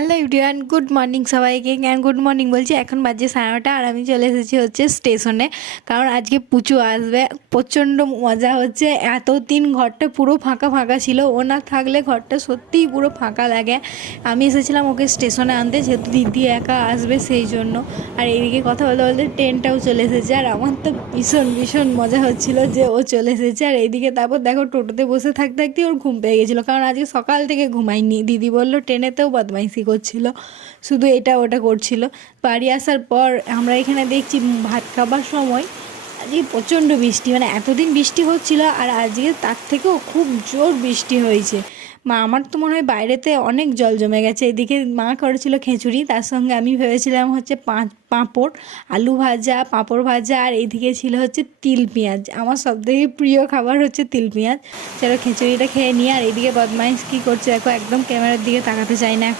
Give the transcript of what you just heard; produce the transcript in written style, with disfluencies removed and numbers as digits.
Hello everyone, good morning সবাইকে। Good morning বলছি, এখন বাজে 9:30 আর আমি চলে এসেছি হচ্ছে স্টেশনে। কারণ আজকে পুচু আসবে, প্রচণ্ড মজা হচ্ছে। এতদিন ঘরটা পুরো ফাঁকা ফাঁকা ছিল, ও না থাকলে ঘরটা সত্যিই পুরো ফাঁকা লাগে। আমি এসেছিলাম ওকে স্টেশনে আনতে, যেহেতু দিদি একা আসবে সেই জন্য। আর এইদিকে কথা বলতে বলতে ট্রেনটাও চলে এসেছে, আর আমার তো ভীষণ ভীষণ মজা হচ্ছিল যে ও চলে এসেছে। আর এইদিকে তারপর দেখো টোটোতে বসে থাকতে থাকতে ওর ঘুম পেয়ে গেছিলো, কারণ আজকে সকাল থেকে ঘুমায়নি। দিদি বললো ট্রেনেতেও বদমাইশি করছিল, শুধু এটা ওটা করছিল। বাড়ি আসার পর আমরা এখানে দেখছি ভাত খাবার সময় আজকে প্রচণ্ড বৃষ্টি, মানে এতদিন বৃষ্টি হচ্ছিল আর আজকে তার থেকেও খুব জোর বৃষ্টি হয়েছে। আমার তো মনে হয় বাইরেতে অনেক জল জমে গেছে। এদিকে মা করেছিল খিচুড়ি, তার সঙ্গে আমি ভেবেছিলাম হচ্ছে পাঁপড়, আলু ভাজা, পাঁপড় ভাজা, আর এইদিকে ছিল হচ্ছে তিল পেঁয়াজ। আমার সবথেকে প্রিয় খাবার হচ্ছে তিল পেঁয়াজ। চলো খিচুড়িটা খেয়ে নিই। আর এইদিকে বদমাইশ কী করছে দেখো, একদম ক্যামেরার দিকে তাকাতে চাই না এখন।